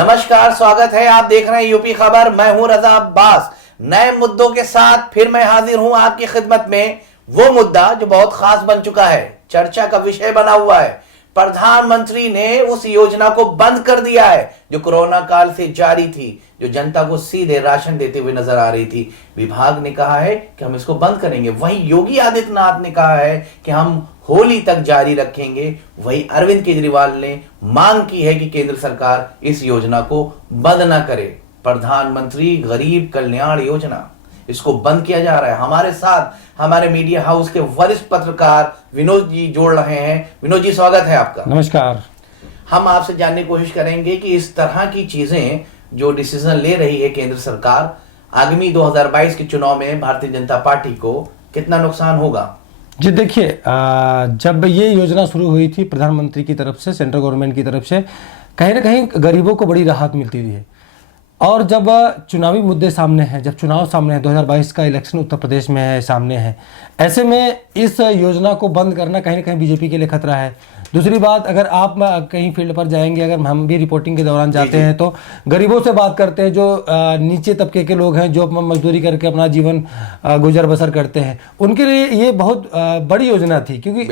नमस्कार, स्वागत है। आप देख रहे हैं यूपी खबर। मैं हूं रजा अब्बास। नए मुद्दों के साथ फिर मैं हाजिर हूं आपकी खिदमत में। वो मुद्दा जो बहुत खास बन चुका है, चर्चा का विषय बना हुआ है। प्रधानमंत्री ने उस योजना को बंद कर दिया है जो कोरोना काल से जारी थी, जो जनता को सीधे राशन देते हुए नजर आ रही थी। विभाग ने कहा है कि हम इसको बंद करेंगे। वहीं योगी आदित्यनाथ ने कहा है कि हम होली तक जारी रखेंगे। वहीं अरविंद केजरीवाल ने मांग की है कि केंद्र सरकार इस योजना को बंद ना करे। प्रधानमंत्री गरीब कल्याण योजना, इसको बंद किया जा रहा है। हमारे साथ हमारे मीडिया हाउस के वरिष्ठ पत्रकार विनोद जी जोड़ रहे हैं। विनोद जी, स्वागत है आपका। नमस्कार। हम आपसे जानने की कोशिश करेंगे कि इस तरह की चीजें जो डिसीजन ले रही है केंद्र सरकार, आगामी 2022 के चुनाव में भारतीय जनता पार्टी को कितना नुकसान होगा। जी देखिए, जब ये योजना शुरू हुई थी प्रधानमंत्री की तरफ से, सेंट्रल गवर्नमेंट की तरफ से, कहीं ना कहीं गरीबों को बड़ी राहत मिलती थी। और जब चुनावी मुद्दे सामने हैं, जब चुनाव सामने है, 2022 का इलेक्शन उत्तर प्रदेश में है, सामने है, ऐसे में इस योजना को बंद करना कहीं ना कहीं बीजेपी के लिए खतरा है। दूसरी बात, अगर आप कहीं फील्ड पर जाएंगे, अगर हम भी रिपोर्टिंग के दौरान जाते हैं तो गरीबों से बात करते हैं, जो नीचे तबके के लोग हैं, जो मजदूरी करके अपना जीवन गुजर बसर करते हैं, उनके लिए ये बहुत बड़ी योजना थी। क्योंकि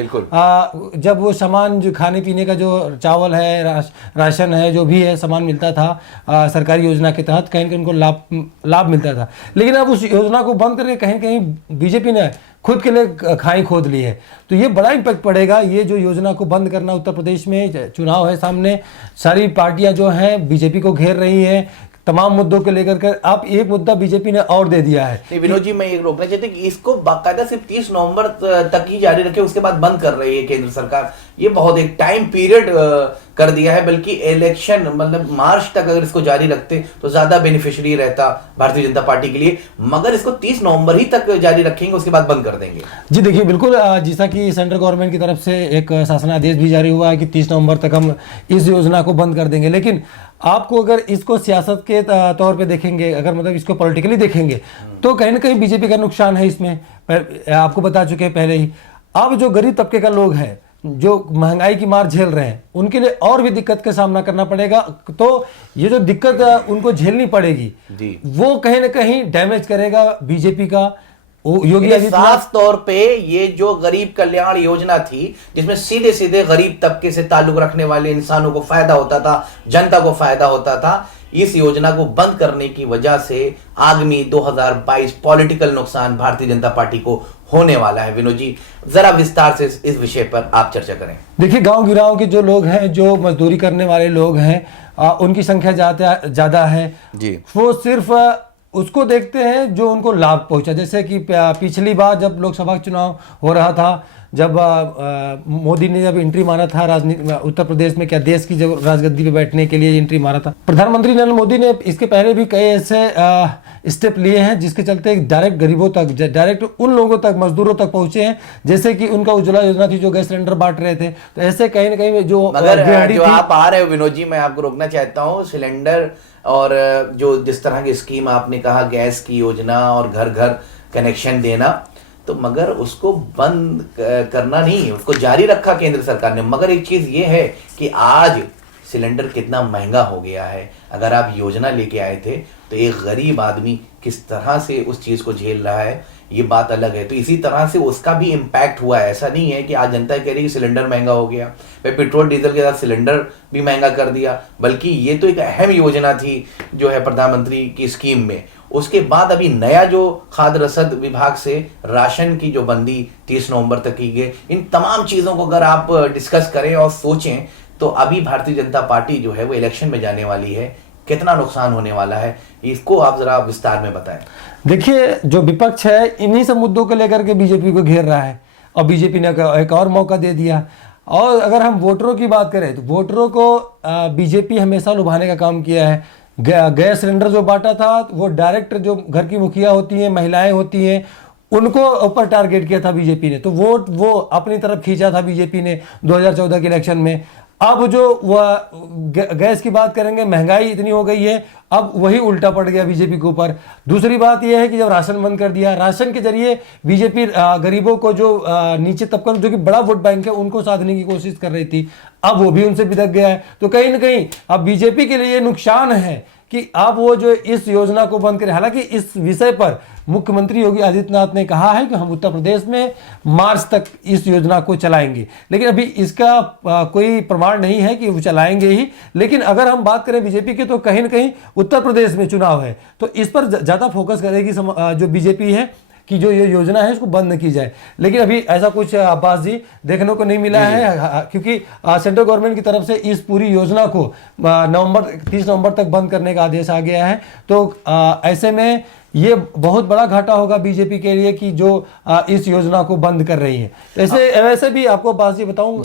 जब वो सामान, जो खाने पीने का, जो चावल है, राशन है, जो भी है सामान मिलता था सरकारी योजना के तहत, कहीं ना कहीं उनको लाभ मिलता था। लेकिन अब उस योजना को बंद करके कहीं कहीं बीजेपी ने खुद के लिए खाई खोद ली है। तो ये बड़ा इम्पैक्ट पड़ेगा। ये जो योजना को बंद करना, उत्तर प्रदेश में चुनाव है सामने, सारी पार्टियां जो हैं बीजेपी को घेर रही हैं तमाम मुद्दों को लेकर कर। अब एक मुद्दा बीजेपी ने और दे दिया है। विनोद जी, मैं ये रोकना चाहते कि इसको बाकायदा सिर्फ 30 नवंबर तक ही जारी रखे, उसके बाद बंद कर रही है केंद्र सरकार। ये बहुत एक टाइम पीरियड कर दिया है। बल्कि इलेक्शन मतलब मार्च तक अगर इसको जारी रखते तो ज्यादा बेनिफिशियरी रहता भारतीय जनता पार्टी के लिए। मगर इसको 30 नवंबर ही तक जारी रखेंगे, उसके बाद बंद कर देंगे। जी देखिए, बिल्कुल, जैसा कि सेंट्रल गवर्नमेंट की तरफ से एक शासनादेश भी जारी हुआ है कि 30 नवंबर तक हम इस योजना को बंद कर देंगे। लेकिन आपको अगर इसको सियासत के तौर पे देखेंगे, अगर मतलब इसको पॉलिटिकली देखेंगे, तो कहीं ना कहीं बीजेपी का नुकसान है इसमें। आपको बता चुके हैं पहले ही। अब जो गरीब तबके का लोग है, जो महंगाई की मार झेल रहे हैं, उनके लिए और भी दिक्कत का सामना करना पड़ेगा। तो ये जो दिक्कत उनको झेलनी पड़ेगी, वो कहीं ना कहीं डैमेज करेगा बीजेपी का। योगी साफ तौर पे ये जो गरीब कल्याण योजना थी, जिसमें सीधे सीधे गरीब तबके से ताल्लुक रखने वाले इंसानों को फायदा होता था, जनता को फायदा होता था, इस योजना को बंद करने की वजह से आगामी 2022 पॉलिटिकल नुकसान भारतीय जनता पार्टी को होने वाला है। विनोद जी, जरा विस्तार से इस विषय पर आप चर्चा करें। देखिए, गांव गिराव के जो लोग हैं, जो मजदूरी करने वाले लोग हैं, उनकी संख्या ज्यादा है जी। वो सिर्फ उसको देखते हैं जो उनको लाभ पहुंचा। जैसे कि पिछली बार जब लोकसभा चुनाव हो रहा था, जब मोदी ने जब एंट्री मारा था राजनीति उत्तर प्रदेश में, क्या देश की जब राजगद्दी पे बैठने के लिए एंट्री मारा था, प्रधानमंत्री नरेंद्र मोदी ने इसके पहले भी कई ऐसे स्टेप लिए हैं जिसके चलते डायरेक्ट गरीबों तक, डायरेक्ट उन लोगों तक, मजदूरों तक पहुंचे हैं। जैसे कि उनका उज्ज्वला योजना थी, जो गैस सिलेंडर बांट रहे थे। तो ऐसे कहीं ना कहीं जो आप आ रहे हो विनोद जी, मैं आपको रोकना चाहता हूँ। सिलेंडर और जो जिस तरह की स्कीम आपने कहा, गैस की योजना और घर घर कनेक्शन देना, तो मगर उसको बंद करना नहीं, उसको जारी रखा केंद्र सरकार ने। मगर एक चीज ये है कि आज सिलेंडर कितना महंगा हो गया है। अगर आप योजना लेके आए थे तो एक गरीब आदमी किस तरह से उस चीज को झेल रहा है, ये बात अलग है। तो इसी तरह से उसका भी इम्पैक्ट हुआ है। ऐसा नहीं है कि आज जनता कह रही है सिलेंडर महंगा हो गया, भाई पेट्रोल डीजल के साथ सिलेंडर भी महंगा कर दिया। बल्कि ये तो एक अहम योजना थी जो है प्रधानमंत्री की स्कीम में। उसके बाद अभी नया जो खाद्य रसद विभाग से राशन की जो बंदी 30 नवंबर तक की गई, इन तमाम चीजों को अगर आप डिस्कस करें और सोचें तो अभी भारतीय जनता पार्टी जो है वो इलेक्शन में जाने वाली है। कितना नुकसान होने वाला है, इसको आप जरा विस्तार में बताएं। देखिए, जो विपक्ष है इन्हीं सब मुद्दों को लेकर के बीजेपी को घेर रहा है, और बीजेपी ने एक और मौका दे दिया। और अगर हम वोटरों की बात करें तो वोटरों को बीजेपी हमेशा लुभाने का काम किया है। गैस सिलेंडर जो बांटा था, वो डायरेक्ट जो घर की मुखिया होती हैं, महिलाएं होती हैं, उनको ऊपर टारगेट किया था बीजेपी ने। तो वो अपनी तरफ खींचा था बीजेपी ने 2014 के इलेक्शन में। अब जो गैस की बात करेंगे, महंगाई इतनी हो गई है, अब वही उल्टा पड़ गया बीजेपी के ऊपर। दूसरी बात यह है कि जब राशन बंद कर दिया, राशन के जरिए बीजेपी गरीबों को, जो नीचे तबका, जो कि बड़ा वोट बैंक है, उनको साधने की कोशिश कर रही थी। अब वो भी उनसे बिदक गया है। तो कहीं ना कहीं अब बीजेपी के लिए नुकसान है कि अब वो जो इस योजना को बंद करें। हालांकि इस विषय पर मुख्यमंत्री योगी आदित्यनाथ ने कहा है कि हम उत्तर प्रदेश में मार्च तक इस योजना को चलाएंगे, लेकिन अभी इसका कोई प्रमाण नहीं है कि वो चलाएंगे ही। लेकिन अगर हम बात करें बीजेपी की, तो कहीं ना कहीं उत्तर प्रदेश में चुनाव है तो इस पर ज़्यादा फोकस करेगी जो बीजेपी है कि जो ये योजना है इसको बंद की जाए। लेकिन अभी ऐसा कुछ अब्बास जी देखने को नहीं मिला है, क्योंकि सेंट्रल गवर्नमेंट की तरफ से इस पूरी योजना को 30 नवंबर तक बंद करने का आदेश आ गया है। तो ऐसे में ये बहुत बड़ा घाटा होगा बीजेपी के लिए कि जो इस योजना को बंद कर रही है। ऐसे वैसे भी आपको बात जी बताऊं,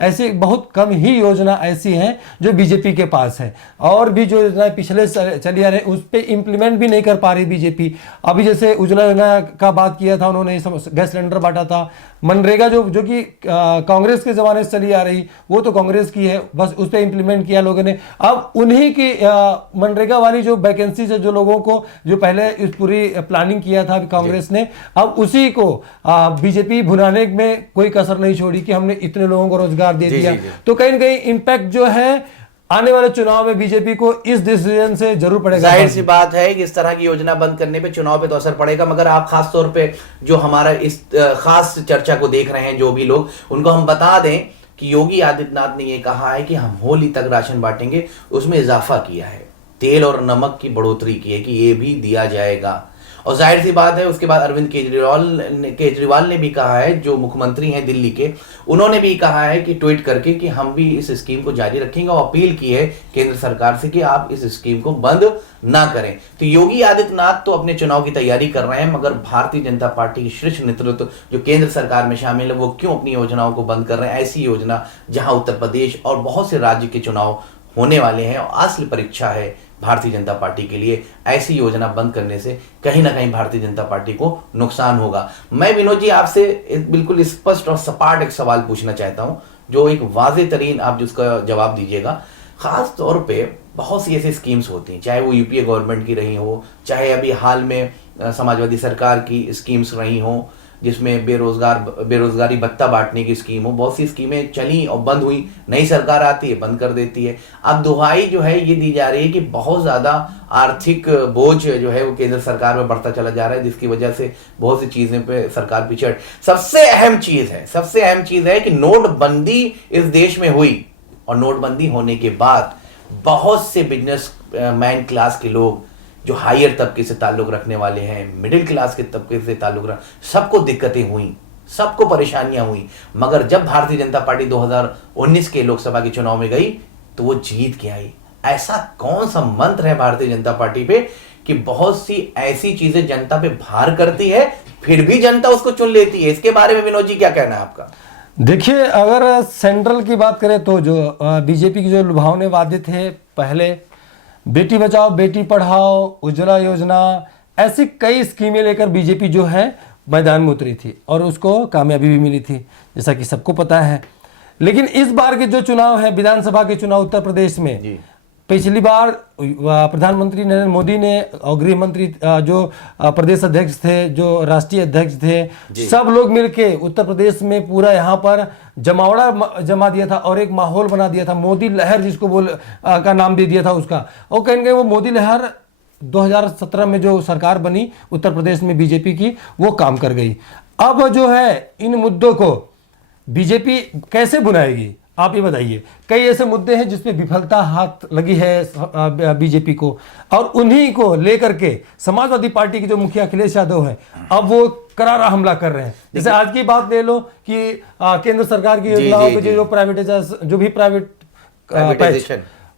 ऐसी बहुत कम ही योजना ऐसी हैं जो बीजेपी के पास है, और भी जो योजना पिछले चली आ रही उस पर इम्प्लीमेंट भी नहीं कर पा रही बीजेपी। अभी जैसे उज्ज्वला योजना का बात किया था उन्होंने, गैस सिलेंडर बांटा था। मनरेगा जो कि कांग्रेस के जमाने से चली आ रही, वो तो कांग्रेस की है, बस उस पर इम्प्लीमेंट किया लोगों ने। अब उन्हीं की मनरेगा वाली जो वैकेंसी से जो लोगों को जो पहले इस पूरी प्लानिंग किया था कांग्रेस ने, अब उसी को बीजेपी भुनाने में कोई कसर नहीं छोड़ी कि हमने इतने लोगों को रोजगार दे दिया। तो कहीं ना कहीं इम्पैक्ट जो है आने वाले चुनाव में बीजेपी को इस डिसीजन से जरूर पड़ेगा। जाहिर सी बात है कि इस तरह की योजना बंद करने पे चुनाव पे तो असर पड़ेगा, मगर आप खास तौर पे जो हमारा इस खास चर्चा को देख रहे हैं जो भी लोग, उनको हम बता दें कि योगी आदित्यनाथ ने ये कहा है कि हम होली तक राशन बांटेंगे, उसमें इजाफा किया है, तेल और नमक की बढ़ोतरी की है कि ये भी दिया जाएगा। और जाहिर सी बात है उसके बाद अरविंद केजरीवाल ने भी कहा है, जो मुख्यमंत्री हैं दिल्ली के, उन्होंने भी कहा है कि ट्वीट करके कि हम भी इस स्कीम को जारी रखेंगे, और अपील की है केंद्र सरकार से कि आप इस स्कीम को बंद ना करें। तो योगी आदित्यनाथ तो अपने चुनाव की तैयारी कर रहे हैं, मगर भारतीय जनता पार्टी की शीर्ष नेतृत्व जो केंद्र सरकार में शामिल है वो क्यों अपनी योजनाओं को बंद कर रहे हैं? ऐसी योजना जहां उत्तर प्रदेश और बहुत से राज्य के चुनाव होने वाले हैं और असली परीक्षा है भारतीय जनता पार्टी के लिए, ऐसी योजना बंद करने से कहीं ना कहीं भारतीय जनता पार्टी को नुकसान होगा। मैं विनोद जी आपसे बिल्कुल स्पष्ट और सपाट एक सवाल पूछना चाहता हूं, जो एक वाज़ेह तरीन आप जिसका जवाब दीजिएगा। खास तौर पे बहुत सी ऐसी स्कीम्स होती हैं, चाहे वो यूपीए गवर्नमेंट की रही हो, चाहे अभी हाल में समाजवादी सरकार की स्कीम्स रही हो, जिसमें बेरोजगारी भत्ता बांटने की स्कीम हो। बहुत सी स्कीमें चली और बंद हुई, नई सरकार आती है बंद कर देती है। अब दुहाई जो है ये दी जा रही है कि बहुत ज्यादा आर्थिक बोझ जो है वो केंद्र सरकार में बढ़ता चला जा रहा है, जिसकी वजह से बहुत सी चीजें पे सरकार पीछे। सबसे अहम चीज है कि नोटबंदी इस देश में हुई, और नोटबंदी होने के बाद बहुत से बिजनेस मैन क्लास के लोग जो हायर तबके से ताल्लुक रखने वाले हैं, मिडिल क्लास के तबके से ताल्लुक सबको दिक्कतें हुई, सबको परेशानियां हुई। मगर जब भारतीय जनता पार्टी 2019 के लोकसभा के चुनाव में गई तो वो जीत के आई। ऐसा कौन सा मंत्र है भारतीय जनता पार्टी पे कि बहुत सी ऐसी चीजें जनता पे भार करती है, फिर भी जनता उसको चुन लेती है? इसके बारे में विनोद जी क्या कहना है आपका? देखिए, अगर सेंट्रल की बात करें तो जो बीजेपी के जो लुभावने वादे थे पहले, बेटी बचाओ बेटी पढ़ाओ, उज्ज्वला योजना, ऐसी कई स्कीमें लेकर बीजेपी जो है मैदान में उतरी थी और उसको कामयाबी भी मिली थी, जैसा कि सबको पता है। लेकिन इस बार के जो चुनाव है, विधानसभा के चुनाव उत्तर प्रदेश में, पिछली बार प्रधानमंत्री नरेंद्र मोदी ने और गृह मंत्री जो प्रदेश अध्यक्ष थे, जो राष्ट्रीय अध्यक्ष थे, सब लोग मिलके उत्तर प्रदेश में पूरा यहाँ पर जमावड़ा जमा दिया था और एक माहौल बना दिया था। मोदी लहर जिसको का नाम दे दिया था उसका, और कहीं वो मोदी लहर 2017 में जो सरकार बनी उत्तर प्रदेश में बीजेपी की, वो काम कर गई। अब जो है इन मुद्दों को बीजेपी कैसे बुनाएगी, आप ये बताइए। कई ऐसे मुद्दे हैं जिसमें विफलता हाथ लगी है बीजेपी को, और उन्हीं को लेकर के समाजवादी पार्टी के जो मुखिया अखिलेश यादव है, अब वो करारा हमला कर रहे हैं। जैसे आज की बात ले लो कि केंद्र सरकार की योजनाओं के जो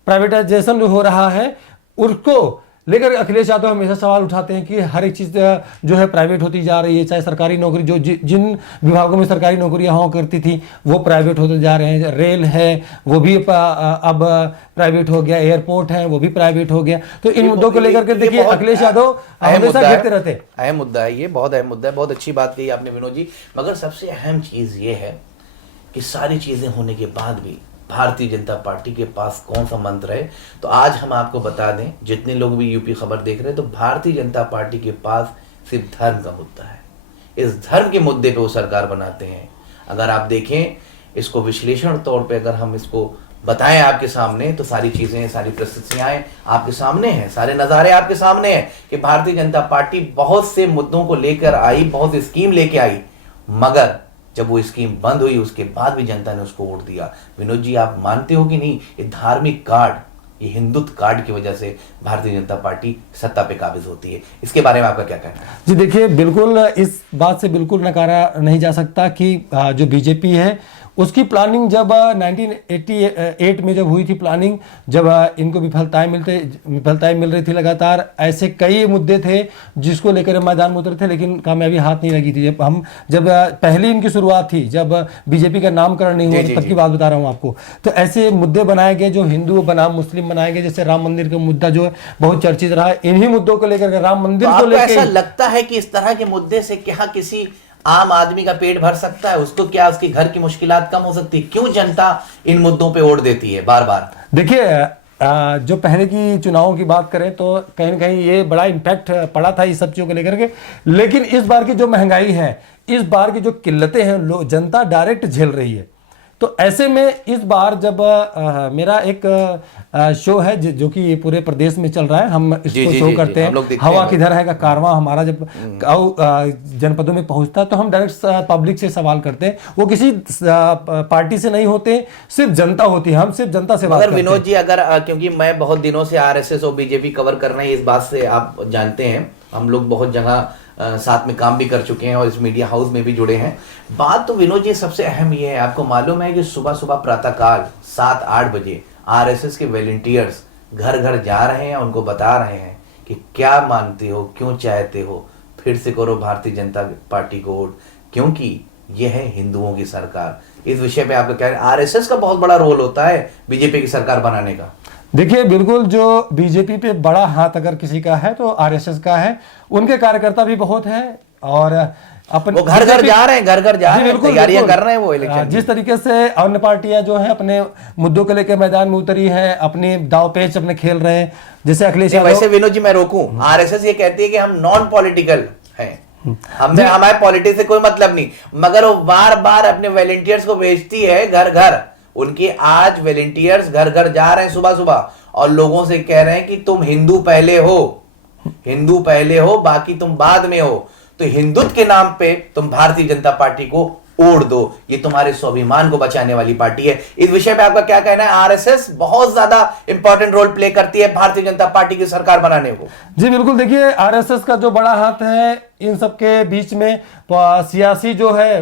प्राइवेटाइजेशन हो रहा है, उसको लेकर अखिलेश यादव हमेशा सवाल उठाते हैं कि हर एक चीज जो है प्राइवेट होती जा रही है। चाहे सरकारी नौकरी, जो जिन विभागों में सरकारी नौकरियां हुआ करती थी वो प्राइवेट होते जा रहे हैं। रेल है वो भी अब प्राइवेट हो गया, एयरपोर्ट है वो भी प्राइवेट हो गया। तो इन मुद्दों को लेकर के देखिए अखिलेश यादव हमेशा घेरते रहते हैं। अहम मुद्दा है ये, बहुत अहम मुद्दा है। बहुत अच्छी बात कही आपने विनोद जी। मगर सबसे अहम चीज ये है कि सारी चीजें होने के बाद भी भारतीय जनता पार्टी के पास कौन सा मंत्र है। तो आज हम आपको बता दें, जितने लोग भी यूपी खबर देख रहे हैं, तो भारतीय जनता पार्टी के पास सिर्फ धर्म का मुद्दा है। इस धर्म के मुद्दे पे वो सरकार बनाते हैं। अगर आप देखें इसको विश्लेषण तौर पे अगर हम इसको बताएं आपके सामने, तो सारी चीजें, सारी परिस्थितियां आपके सामने हैं, सारे नज़ारे आपके सामने हैं कि भारतीय जनता पार्टी बहुत से मुद्दों को लेकर आई, बहुत स्कीम लेके आई, मगर जब वो स्कीम बंद हुई उसके बाद भी जनता ने उसको वोट दिया। विनोद जी, आप मानते हो कि नहीं, ये धार्मिक कार्ड, ये हिंदुत्व कार्ड की वजह से भारतीय जनता पार्टी सत्ता पे काबिज होती है? इसके बारे में आपका क्या कहना है? जी देखिए, बिल्कुल इस बात से बिल्कुल नकारा नहीं जा सकता कि जो बीजेपी है उसकी प्लानिंग जब 1988 में जब हुई थी प्लानिंग, जब इनको विफलताएं मिल रही थी लगातार, ऐसे कई मुद्दे थे जिसको लेकर मैदान में उतरे थे, लेकिन कामयाबी हाथ नहीं लगी थी। जब पहली इनकी शुरुआत थी, जब बीजेपी का नामकरण नहीं हुआ, तब की बात बता रहा हूँ आपको, तो ऐसे मुद्दे बनाए गए जो हिंदू बनाम मुस्लिम बनाए गए, जैसे राम मंदिर का मुद्दा जो है बहुत चर्चित रहा है। इन्हीं मुद्दों को लेकर, राम मंदिर को लेकर ऐसा लगता है कि इस तरह के मुद्दे से क्या किसी आम आदमी का पेट भर सकता है? उसको क्या उसकी घर की मुश्किलात कम हो सकती है? क्यों जनता इन मुद्दों पे वोट देती है बार बार? देखिए, जो पहले की चुनावों की बात करें तो कहीं ना कहीं ये बड़ा इम्पैक्ट पड़ा था इस सब चीज़ों को लेकर के, लेकिन इस बार की जो महंगाई है, इस बार की जो किल्लतें हैं, जनता डायरेक्ट झेल रही है। तो ऐसे में इस बार जब मेरा एक शो है जो कि पूरे प्रदेश में चल रहा है, हम इसको शो करते हैं, हवा किधर है का कारवां हमारा जब जनपदों में पहुंचता है तो हम डायरेक्ट पब्लिक से सवाल करते हैं। वो किसी पार्टी से नहीं होते, सिर्फ जनता होती है, हम सिर्फ जनता से बात करते हैं। विनोद जी, अगर क्योंकि मैं बहुत दिनों से आरएसएस और बीजेपी कवर कर रहे हैं, इस बात से आप जानते हैं, हम लोग बहुत जगह साथ में काम भी कर चुके हैं और इस मीडिया हाउस में भी जुड़े हैं। बात तो विनोद जी सबसे अहम ये है, आपको मालूम है कि सुबह सुबह प्रातःकाल 7-8 बजे आरएसएस के वॉलंटियर्स घर घर जा रहे हैं, उनको बता रहे हैं कि क्या मानते हो, क्यों चाहते हो, फिर से करो भारतीय जनता पार्टी को वोट, क्योंकि यह है हिंदुओं की सरकार। इस विषय पे आपका क्या है? आरएसएस का बहुत बड़ा रोल होता है बीजेपी की सरकार बनाने का। देखिए, बिल्कुल जो बीजेपी पे बड़ा हाथ अगर किसी का है तो आरएसएस का है। उनके कार्यकर्ता भी बहुत हैं और अपने घर घर जा रहे हैं, घर घर जा रहे हैं, तैयारियां कर रहे हैं वो इलेक्शन। जिस तरीके से अन्य पार्टियां जो है अपने मुद्दों को लेकर मैदान में उतरी है, अपने दाव पेच अपने खेल रहे हैं, जैसे अखिलेश यादव। वैसे विनोद जी मैं रोकूं, आरएसएस ये कहती है कि हम नॉन पॉलिटिकल हैं, हमने हमारे पॉलिटिक्स से कोई मतलब नहीं, मगर वो बार बार अपने वॉलंटियर्स को भेजती है घर घर। उनके आज वॉलंटियर्स घर घर जा रहे हैं सुबह सुबह और लोगों से कह रहे हैं कि तुम हिंदू पहले हो, हिंदू पहले हो, बाकी तुम बाद में हो। तो हिंदुत्व के नाम पे तुम भारतीय जनता पार्टी को ओढ़ दो, ये तुम्हारे स्वाभिमान को बचाने वाली पार्टी है। इस विषय पे आपका क्या कहना है? आरएसएस बहुत ज्यादा इंपॉर्टेंट रोल प्ले करती है भारतीय जनता पार्टी की सरकार बनाने को। जी बिल्कुल, देखिए आरएसएस का जो बड़ा हाथ है इन सबके बीच में, सियासी जो है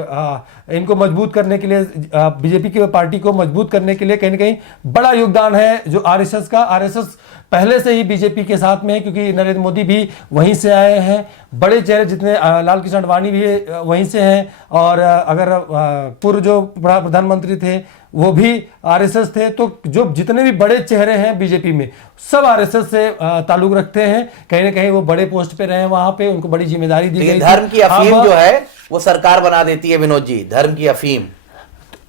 इनको मजबूत करने के लिए, बीजेपी की पार्टी को मजबूत करने के लिए कहीं ना कहीं बड़ा योगदान है जो आरएसएस का। आरएसएस पहले से ही बीजेपी के साथ में है, क्योंकि नरेंद्र मोदी भी वहीं से आए हैं, बड़े चेहरे जितने लाल कृष्ण आडवाणी भी वहीं से हैं, और अगर पूर्व जो प्रधानमंत्री थे वो भी आरएसएस थे, तो जो जितने भी बड़े चेहरे हैं बीजेपी में सब आरएसएस से ताल्लुक रखते हैं। कहीं ना कहीं वो बड़े पोस्ट पे रहे, वहां पे उनको बड़ी जिम्मेदारी दी गई। धर्म की अफीम जो है वो सरकार बना देती है विनोद जी, धर्म की अफीम।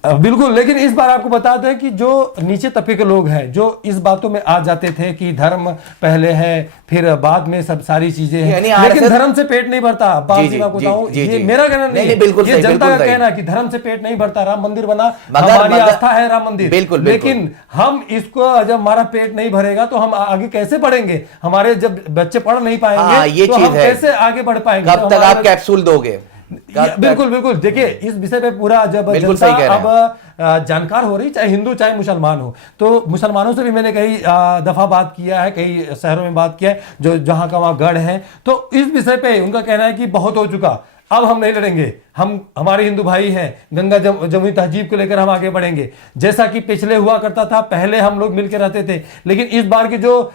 बिल्कुल, लेकिन इस बार आपको बता दें कि जो नीचे तबके के लोग हैं जो इस बातों में आ जाते थे कि धर्म पहले है फिर बाद में सब सारी चीजें हैं, लेकिन धर्म से पेट नहीं भरता। बात मैं आपको बताऊं, ये मेरा कहना नहीं है, ये जनता का कहना है कि धर्म से पेट नहीं भरता। राम मंदिर बना, हमारी आस्था है राम मंदिर, बिल्कुल, लेकिन हम इसको जब हमारा पेट नहीं भरेगा तो हम आगे कैसे बढ़ेंगे? हमारे जब बच्चे पढ़ नहीं पाएंगे तो हम कैसे आगे बढ़ पाएंगे? कब तक आप कैप्सूल दोगे? बिल्कुल बिल्कुल, देखिए इस विषय पे पूरा जब जनता अब जानकार हो रही, चाहे हिंदू चाहे मुसलमान हो, तो मुसलमानों से भी मैंने कई दफा बात किया है, कई शहरों में बात किया है जो जहां का वहां गढ़ है, तो इस विषय पे उनका कहना है कि बहुत हो चुका, अब हम नहीं लड़ेंगे, हम हमारे हिंदू भाई हैं, गंगा जमुनी तहजीब को लेकर हम आगे बढ़ेंगे। जैसा कि पिछले हुआ करता था, पहले हम लोग मिलकर रहते थे, लेकिन इस बार की जो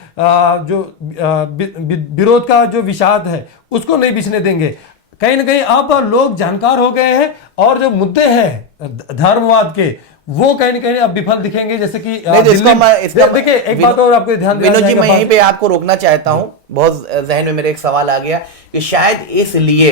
विरोध का जो विषाद है उसको नहीं बिछने देंगे। कहीं ना कहीं अब लोग जानकार हो गए हैं और जो मुद्दे हैं धर्मवाद के वो कहीं ना कहीं अब विफल दिखेंगे। जैसे कि देखिए एक बात और आपको ध्यान विनोद जी, मैं यहीं पे आपको रोकना चाहता हूं, बहुत जहन में मेरे एक सवाल आ गया कि शायद इसलिए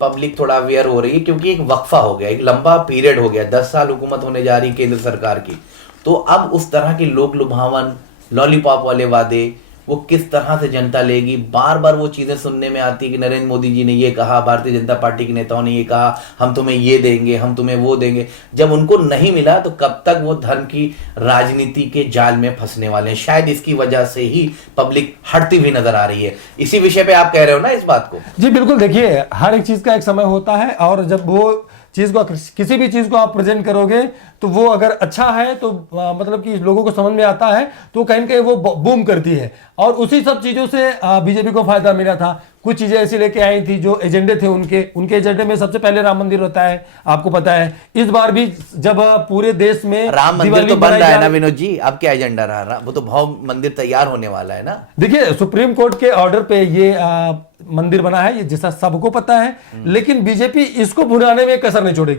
पब्लिक थोड़ा अवेयर हो रही है क्योंकि एक वक्फा हो गया, एक लंबा पीरियड हो गया, 10 साल हुकूमत होने जा रही केंद्र सरकार की, तो अब उस तरह की लोक लुभावन लॉलीपॉप वाले वादे वो किस तरह से जनता लेगी। बार बार वो चीजें सुनने में आती है कि नरेंद्र मोदी जी ने ये कहा, भारतीय जनता पार्टी के नेताओं ने ये कहा, हम तुम्हें ये देंगे, हम तुम्हें वो देंगे। जब उनको नहीं मिला तो कब तक वो धर्म की राजनीति के जाल में फंसने वाले हैं। शायद इसकी वजह से ही पब्लिक हटती भी नजर आ रही है। इसी विषय पे आप कह रहे हो ना इस बात को? जी बिल्कुल, देखिए हर एक चीज का एक समय होता है, और जब वो चीज को, किसी भी चीज को आप प्रेजेंट करोगे तो वो अगर अच्छा है तो मतलब कि लोगों को समझ में आता है तो कहीं ना कहीं वो बूम करती है। और उसी सब चीजों से बीजेपी को फायदा मिला था। कुछ चीजें ऐसी लेके आई थी जो एजेंडे थे उनके एजेंडे में सबसे पहले राम मंदिर होता है, आपको पता है। इस बार भी जब पूरे देश में राम मंदिर तो बन रहा है ना विनोद जी, अब क्या एजेंडा रहा? वो तो भव्य मंदिर तैयार होने वाला है ना। देखिए सुप्रीम कोर्ट के ऑर्डर पे ये मंदिर बना है, ये जैसा सबको पता है, लेकिन बीजेपी इसको भुनाने में कसर नहीं छोड़ी।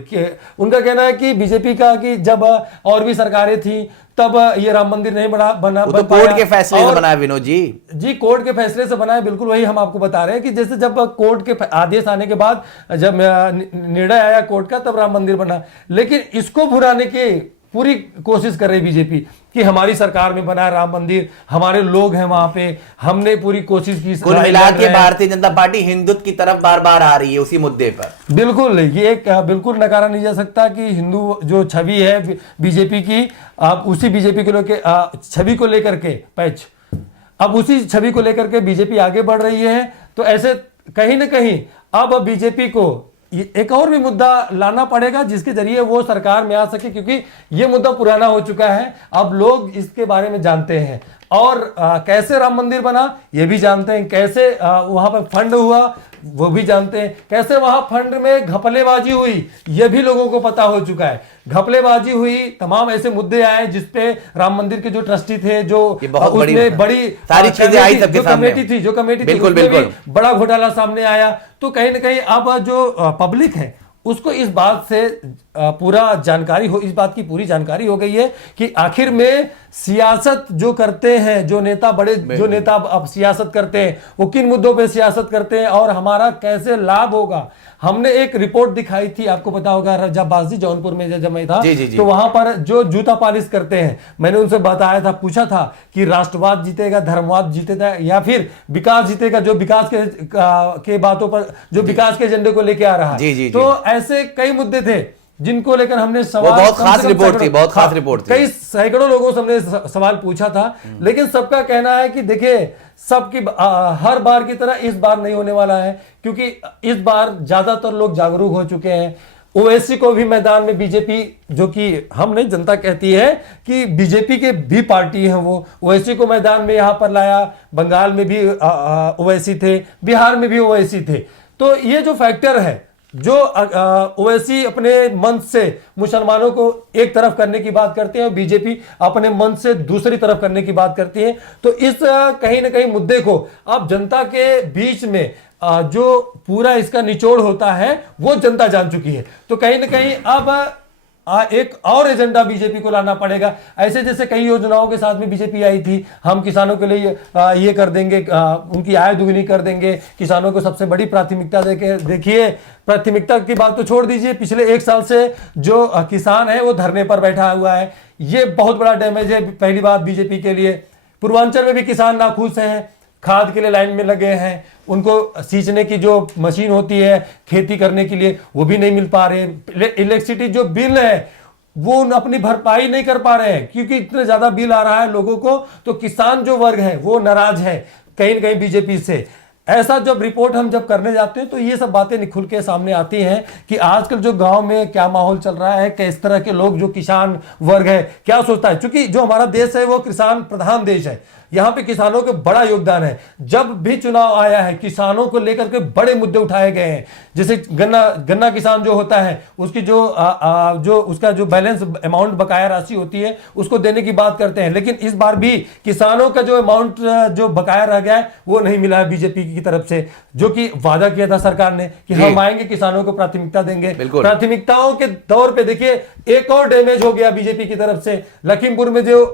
उनका कहना है कि बीजेपी का कि जब और भी सरकारें थी तब ये राम मंदिर नहीं बना वो तो कोर्ट के फैसले से बना है विनोद जी। जी कोर्ट के फैसले से बना है, बिल्कुल वही हम आपको बता रहे हैं कि जैसे जब कोर्ट के आदेश आने के बाद जब निर्णय आया कोर्ट का तब राम मंदिर बना। लेकिन इसको भुनाने की पूरी कोशिश कर रही बीजेपी कि हमारी सरकार में बना है राम मंदिर, हमारे लोग हैं वहां पे, हमने पूरी कोशिश की। कुल मिला के भारतीय जनता पार्टी हिंदुत्व की तरफ बार बार आ रही है उसी मुद्दे पर। बिल्कुल, ये बिल्कुल नकारा नहीं जा सकता कि हिंदू जो छवि है बीजेपी की, आप उसी बीजेपी को लेकर छवि को लेकर के पैच, अब उसी छवि को लेकर के बीजेपी आगे बढ़ रही है। तो ऐसे कहीं ना कहीं अब बीजेपी को एक और भी मुद्दा लाना पड़ेगा जिसके जरिए वो सरकार में आ सके, क्योंकि ये मुद्दा पुराना हो चुका है, अब लोग इसके बारे में जानते हैं। और कैसे राम मंदिर बना ये भी जानते हैं, कैसे वहां पर फंड हुआ वो भी जानते हैं, कैसे वहां फंड में घपलेबाजी हुई ये भी लोगों को पता हो चुका है। घपलेबाजी हुई, तमाम ऐसे मुद्दे आए जिसपे राम मंदिर के जो ट्रस्टी थे, जो उसमें बड़ी सारी चीजें आई सबके सामने, जो कमेटी थी बिल्कुल बिल्कुल बड़ा घोटाला सामने आया। तो कहीं ना कहीं अब जो पब्लिक है उसको इस बात से पूरा जानकारी हो, इस बात की पूरी जानकारी हो गई है कि आखिर में सियासत जो करते हैं, जो नेता बड़े जो नेता अब सियासत करते हैं वो किन मुद्दों पे सियासत करते हैं और हमारा कैसे लाभ होगा। हमने एक रिपोर्ट दिखाई थी, आपको पता होगा, रजाबाजी जौनपुर में जब मैं था जी। तो वहां पर जो जूता पालिश करते हैं, मैंने उनसे बताया था, पूछा था कि राष्ट्रवाद जीतेगा, धर्मवाद जीतेगा या फिर विकास जीतेगा, जो विकास के बातों पर, जो विकास के एजेंडे को लेके आ रहा है। तो ऐसे कई मुद्दे थे जिनको लेकर हमने सवाल, बहुत खास रिपोर्ट थी, बहुत खास रिपोर्ट थी, कई सैकड़ों लोगों से हमने सवाल पूछा था। लेकिन सबका कहना है कि देखिए सबकी हर बार की तरह इस बार नहीं होने वाला है, क्योंकि इस बार ज्यादातर लोग जागरूक हो चुके हैं। ओवैसी को भी मैदान में बीजेपी, जो कि हम नहीं जनता कहती है कि बीजेपी के भी पार्टी है, वो ओवैसी को मैदान में यहां पर लाया। बंगाल में भी ओवैसी थे, बिहार में भी ओवैसी थे। तो ये जो फैक्टर है, जो ओवैसी अपने मन से मुसलमानों को एक तरफ करने की बात करते हैं और बीजेपी अपने मन से दूसरी तरफ करने की बात करती है, तो इस कहीं ना कहीं मुद्दे को अब जनता के बीच में जो पूरा इसका निचोड़ होता है वो जनता जान चुकी है। तो कहीं ना कहीं अब एक और एजेंडा बीजेपी को लाना पड़ेगा। ऐसे जैसे कई योजनाओं के साथ में बीजेपी आई थी, हम किसानों के लिए ये कर देंगे, उनकी आय दुगनी कर देंगे, किसानों को सबसे बड़ी प्राथमिकता देखिए, प्राथमिकता की बात तो छोड़ दीजिए, पिछले एक साल से जो किसान है वो धरने पर बैठा हुआ है, ये बहुत बड़ा डैमेज है। पहली बात बीजेपी के लिए, पूर्वांचल में भी किसान नाखुश हैं, खाद के लिए लाइन में लगे हैं, उनको सींचने की जो मशीन होती है खेती करने के लिए वो भी नहीं मिल पा रहे। इलेक्ट्रिसिटी जो बिल है वो अपनी भरपाई नहीं कर पा रहे हैं, क्योंकि इतने ज्यादा बिल आ रहा है लोगों को। तो किसान जो वर्ग है वो नाराज है कहीं ना कहीं बीजेपी से। ऐसा जब रिपोर्ट हम जब करने जाते हैं तो ये सब बातें खुल के सामने आती हैं कि आजकल जो गांव में क्या माहौल चल रहा है, किस तरह के लोग, जो किसान वर्ग है क्या सोचता है। क्योंकि जो हमारा देश है वो किसान प्रधान देश है, यहाँ पे किसानों के बड़ा योगदान है। जब भी चुनाव आया है किसानों को लेकर के बड़े मुद्दे उठाए गए हैं। जैसे गन्ना किसान जो होता है उसकी जो उसका जो बैलेंस अमाउंट बकाया राशि होती है उसको देने की बात करते हैं, लेकिन इस बार भी किसानों का जो अमाउंट जो बकाया रह गया है वो नहीं मिला है बीजेपी की तरफ से, जो कि वादा किया था सरकार ने कि हम आएंगे किसानों को प्राथमिकता देंगे। प्राथमिकताओं के दौर पे देखिए एक और डैमेज हो गया बीजेपी की तरफ से। लखीमपुर में जो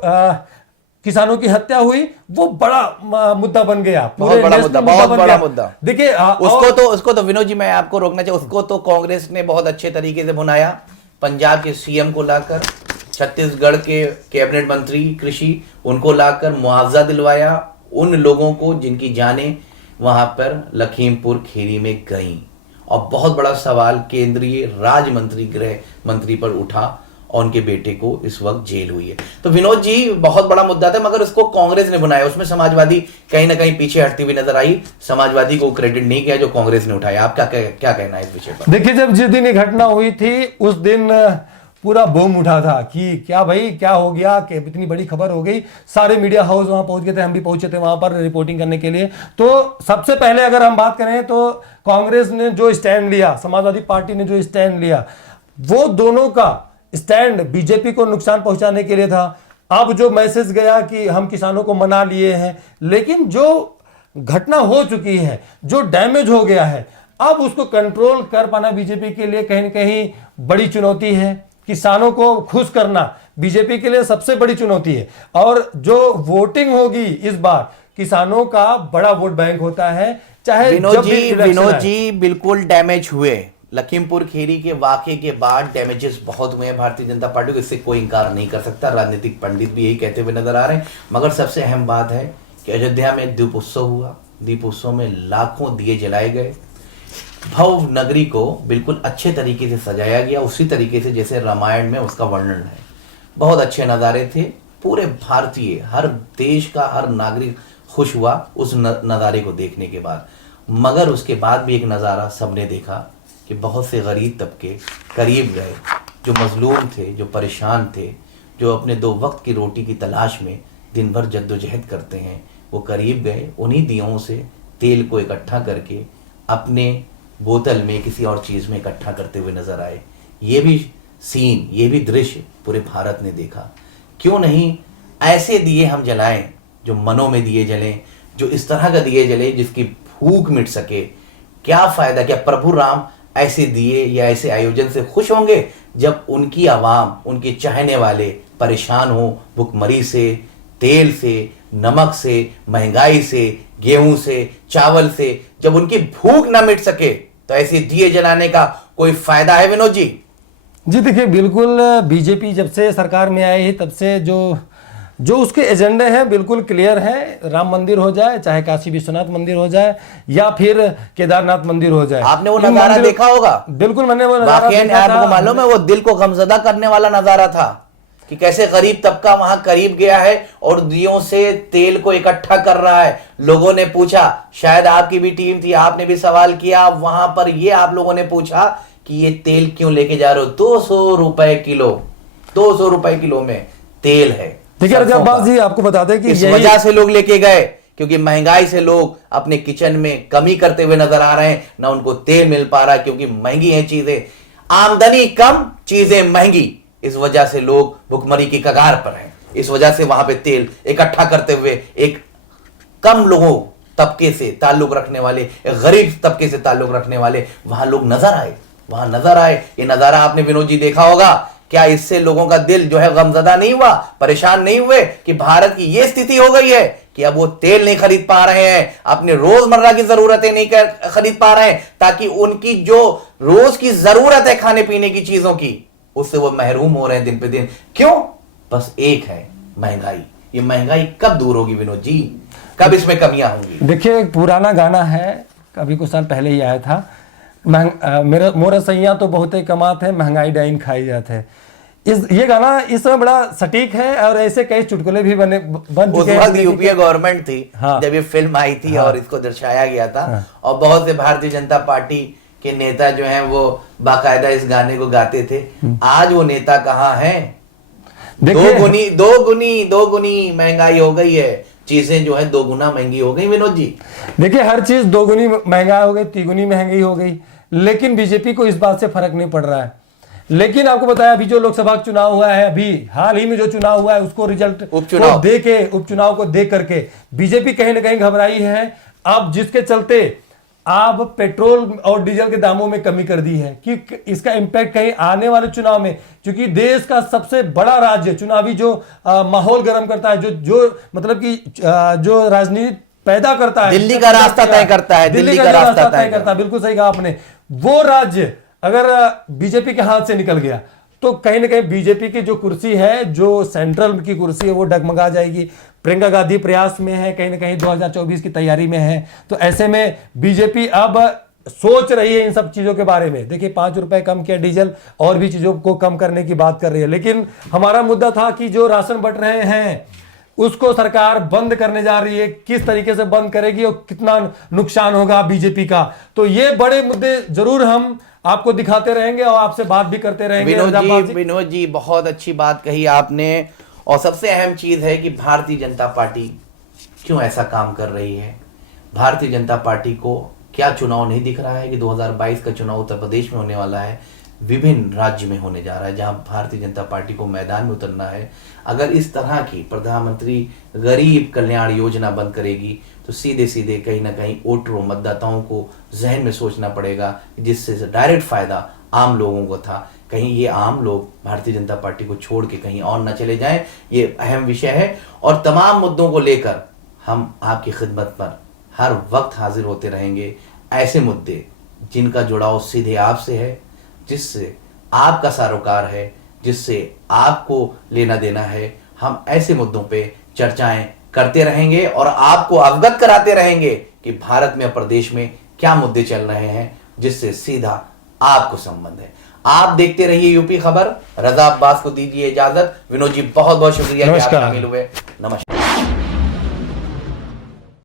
किसानों की हत्या हुई वो बड़ा मुद्दा बन गया, बहुत बड़ा मुद्दा। देखिए उसको तो विनोद जी मैं आपको रोकना चाहिए, उसको तो कांग्रेस ने बहुत अच्छे तरीके से भुनाया। पंजाब के सीएम को लाकर, छत्तीसगढ़ के कैबिनेट मंत्री कृषि उनको लाकर मुआवजा दिलवाया, उन लोगों को जिनकी जानें वहां पर लखीमपुर खीरी में गईं। और बहुत बड़ा सवाल केंद्रीय राज्य मंत्री गृह मंत्री पर उठा और उनके बेटे को इस वक्त जेल हुई है। तो विनोद जी, बहुत बड़ा मुद्दा था, मगर उसको कांग्रेस ने बनाया, उसमें समाजवादी कहीं ना कहीं पीछे हटती हुई नजर आई। समाजवादी को क्रेडिट नहीं किया जो कांग्रेस ने उठाया। आप क्या कहना है इस विषय पर? देखिए, जब जिस दिन ये घटना हुई थी उस दिन पूरा बूम उठा था कि क्या भाई क्या हो गया, कि इतनी बड़ी खबर हो गई। सारे मीडिया हाउस वहां पहुंच गए थे, हम भी पहुंचे थे वहां पर रिपोर्टिंग करने के लिए। तो सबसे पहले अगर हम बात करें तो कांग्रेस ने जो स्टैंड लिया, समाजवादी पार्टी ने जो स्टैंड लिया, वो दोनों का स्टैंड बीजेपी को नुकसान पहुंचाने के लिए था। अब जो मैसेज गया कि हम किसानों को मना लिए हैं, लेकिन जो घटना हो चुकी है, जो डैमेज हो गया है, अब उसको कंट्रोल कर पाना बीजेपी के लिए कहीं न कहीं बड़ी चुनौती है। किसानों को खुश करना बीजेपी के लिए सबसे बड़ी चुनौती है। और जो वोटिंग होगी इस बार, किसानों का बड़ा वोट बैंक होता है, चाहे विनोद जी बिल्कुल डैमेज हुए। लखीमपुर खीरी के वाकये के बाद डैमेजेस बहुत हुए हैं भारतीय जनता पार्टी को, इससे कोई इंकार नहीं कर सकता। राजनीतिक पंडित भी यही कहते हुए नजर आ रहे हैं। मगर सबसे अहम बात है कि अयोध्या में दीप उत्सव हुआ, दीप उत्सव में लाखों दिए जलाए गए, भव्य नगरी को बिल्कुल अच्छे तरीके से सजाया गया, उसी तरीके से जैसे रामायण में उसका वर्णन है। बहुत अच्छे नज़ारे थे। पूरे भारतीय, हर देश का हर नागरिक खुश हुआ उस नज़ारे को देखने के बाद। मगर उसके बाद भी एक नज़ारा सबने देखा कि बहुत से गरीब तबके करीब गए, जो मजलूम थे, जो परेशान थे, जो अपने 2 वक्त की रोटी की तलाश में दिन भर जद्दोजहद करते हैं, वो करीब गए। उन्हीं दियों से तेल को इकट्ठा करके अपने बोतल में किसी और चीज़ में इकट्ठा करते हुए नजर आए। ये भी सीन, ये भी दृश्य पूरे भारत ने देखा। क्यों नहीं ऐसे दिए हम जलाएं, जो मनों में दिए जलें, जो इस तरह का दिए जले जिसकी भूख मिट सके। क्या फायदा, क्या प्रभु राम ऐसे दिए या ऐसे आयोजन से खुश होंगे जब उनकी आवाम, उनके चाहने वाले परेशान हो भुखमरी से, तेल से, नमक से, महंगाई से, गेहूं से, चावल से, जब उनकी भूख ना मिट सके तो ऐसे दिए जलाने का कोई फायदा है विनोद जी? जी देखिए, बिल्कुल बीजेपी जब से सरकार में आई है तब से जो उसके एजेंडे हैं बिल्कुल क्लियर है। राम मंदिर हो जाए, चाहे काशी विश्वनाथ मंदिर हो जाए, या फिर केदारनाथ मंदिर हो जाए। आपने वो नजारा देखा होगा? बिल्कुल, मैंने वो नजारा आपको मालूम है वो दिल को गमजदा करने वाला नजारा था कि कैसे गरीब तबका वहां करीब गया है और दियों से तेल को इकट्ठा कर रहा है। लोगों ने पूछा, शायद आपकी भी टीम थी, आपने भी सवाल किया वहां पर, ये आप लोगों ने पूछा कि ये तेल क्यों लेके जा रहे हो? 200 रुपए किलो, 200 रुपए किलो में तेल है। देखिए रजब अब्बास जी, आपको बता दें कि इस वजह से लोग लेके गए क्योंकि महंगाई से लोग अपने किचन में कमी करते हुए नजर आ रहे हैं, ना उनको तेल मिल पा रहा है क्योंकि महंगी है चीजें, आमदनी कम, चीजें महंगी। इस वजह से लोग भुखमरी की कगार पर हैं। इस वजह से वहां पे तेल इकट्ठा करते हुए एक कम लोगों तबके से ताल्लुक रखने वाले, एक गरीब तबके से ताल्लुक रखने वाले वहां लोग नजर आए। ये नजारा आपने विनोद जी देखा होगा। क्या इससे लोगों का दिल जो है गमजदा नहीं हुआ, परेशान नहीं हुए कि भारत की यह स्थिति हो गई है कि अब वो तेल नहीं खरीद पा रहे हैं, अपने रोजमर्रा की जरूरतें नहीं खरीद पा रहे हैं, ताकि उनकी जो रोज की जरूरत है खाने पीने की चीजों की, उससे वो महरूम हो रहे हैं दिन पे दिन। क्यों? बस एक है, महंगाई। ये महंगाई कब दूर होगी विनोद जी? कब इसमें कमियां होंगी? देखिए, एक पुराना गाना है, अभी कुछ साल पहले ही आया था, मेरा मोरा सैया तो बहुत ही कमात है, महंगाई डाइन खाई जाते हैं। ये गाना इस समय बड़ा सटीक है और ऐसे कई चुटकुले भी बन चुके हैं। उस वक्त यूपीए गवर्नमेंट थी, हाँ, जब ये फिल्म आई थी, हाँ, और इसको दर्शाया गया था, हाँ, और बहुत से भारतीय जनता पार्टी के नेता जो हैं वो बाकायदा इस गाने को गाते थे। आज वो नेता कहाँ हैं? दो गुनी महंगाई हो गई है, चीजें जो है 2 गुना महंगी हो गई विनोद जी। देखिए, हर चीज 2 गुनी महंगा हो गई, 3 गुनी महंगी हो गई, लेकिन बीजेपी को इस बात से फर्क नहीं पड़ रहा है। लेकिन आपको बताया, अभी जो लोकसभा चुनाव हुआ है, अभी हाल ही में जो चुनाव हुआ है, उसको रिजल्ट उपचुनाव को देख करके बीजेपी कहीं ना कहीं घबराई है। अब जिसके चलते अब पेट्रोल और डीजल के दामों में कमी कर दी है कि इसका इंपैक्ट कहीं आने वाले चुनाव में, क्योंकि देश का सबसे बड़ा राज्य चुनावी जो माहौल गर्म करता है, जो मतलब कि जो राजनीति पैदा करता है, दिल्ली का रास्ता तय करता है, दिल्ली का रास्ता तय करता है। बिल्कुल सही कहा आपने। वो राज्य अगर बीजेपी के हाथ से निकल गया तो कहीं ना कहीं बीजेपी की जो कुर्सी है, जो सेंट्रल की कुर्सी है, वो डगमगा जाएगी। प्रियंका गांधी प्रयास में है, कहीं ना कहीं 2024 की तैयारी में है। तो ऐसे में बीजेपी अब सोच रही है इन सब चीजों के बारे में। देखिए 5 रुपए कम किया डीजल, और भी चीजों को कम करने की बात कर रही है। लेकिन हमारा मुद्दा था कि जो राशन बंट रहे हैं उसको सरकार बंद करने जा रही है, किस तरीके से बंद करेगी और कितना नुकसान होगा बीजेपी का। तो ये बड़े मुद्दे जरूर हम आपको दिखाते रहेंगे और आपसे बात भी करते रहेंगे। विनोद जी बहुत अच्छी बात कही आपने। और सबसे अहम चीज है कि भारतीय जनता पार्टी क्यों ऐसा काम कर रही है। भारतीय जनता पार्टी को क्या चुनाव नहीं दिख रहा है कि 2022 का चुनाव उत्तर प्रदेश में होने वाला है, विभिन्न राज्य में होने जा रहा है, जहां भारतीय जनता पार्टी को मैदान में उतरना है। अगर इस तरह की प्रधानमंत्री गरीब कल्याण योजना बंद करेगी तो सीधे सीधे कहीं ना कहीं वोटरों मतदाताओं को जहन में सोचना पड़ेगा, जिससे डायरेक्ट फायदा आम लोगों को था। कहीं ये आम लोग भारतीय जनता पार्टी को छोड़ के कहीं और न चले जाएं, ये अहम विषय है। और तमाम मुद्दों को लेकर हम आपकी खिदमत पर हर वक्त हाजिर होते रहेंगे। ऐसे मुद्दे जिनका जुड़ाव सीधे आपसे है, जिससे आपका सरोकार है, जिससे आपको लेना देना है, हम ऐसे मुद्दों पे चर्चाएं करते रहेंगे और आपको अवगत कराते रहेंगे कि भारत में और प्रदेश में क्या मुद्दे चल रहे हैं, जिससे सीधा आपको संबंध है। आप देखते रहिए यूपी खबर। रजा अब्बास को दीजिए इजाजत। विनोद जी बहुत बहुत शुक्रिया कि आप शामिल हुए। नमस्कार।